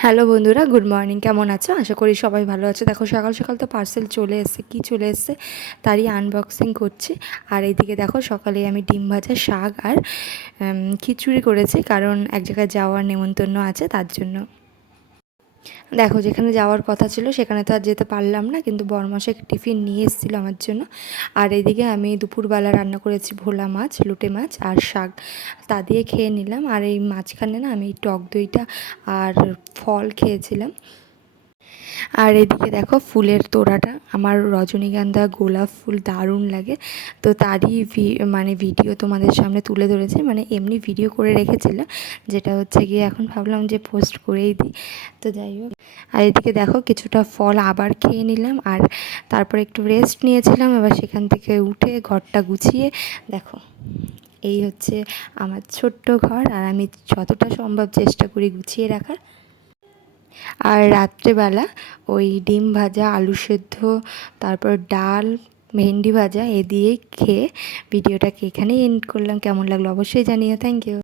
Hello বন্ধুরা, good morning. কেমন আছো? আশা করি সবাই ভালো আছে। দেখো সকাল সকাল তো পার্সেল চলে এসেছে। কি চলে এসেছে তারই আনবক্সিং করছি। আর এইদিকে দেখো সকালে আমি ডিম ভাজা, শাক আর খিচুড়ি করেছি, কারণ এক জায়গায় যাওয়ার নেমন্তন্ন আছে তার জন্য। দেখো যেখানে যাওয়ার কথা ছিল সেখানে তো আর যেতে পারলাম না, কিন্তু বড়মশাই টিফিন নিয়ে এসেছিলো আমার জন্য। আর এদিকে আমি দুপুরবেলা রান্না করেছি ভোলা মাছ, লোটে মাছ আর শাক, তা দিয়ে খেয়ে নিলাম। আর এই মাঝখানে না আমি টক দইটা আর ফল খেয়েছিলাম। আর এদিকে দেখো ফুলের তোড়াটা, আমার রজনীগন্ধা গোলাপ ফুল দারুণ লাগে, তো তারই ভিডিও তোমাদের সামনে তুলে ধরেছে। মানে এমনি ভিডিও করে রেখেছিলাম, যেটা হচ্ছে গিয়ে এখন ভাবলাম যে পোস্ট করেই দিই। তো যাই হোক, আর এদিকে দেখো কিছুটা ফল আবার খেয়ে নিলাম, আর তারপর একটু রেস্ট নিয়েছিলাম। এবার সেখান থেকে উঠে ঘরটা গুছিয়ে দেখো, এই হচ্ছে আমার ছোট্ট ঘর, আর আমি যতটা সম্ভব চেষ্টা করি গুছিয়ে রাখার। আর রাত্রেবেলা ওই ডিম ভাজা, আলু সেদ্ধ, তারপর ডাল, ভেন্ডি ভাজা এ দিয়েই খেয়ে ভিডিওটাকে এখানেই এন্ড করলাম। কেমন লাগলো অবশ্যই জানিও। Thank you.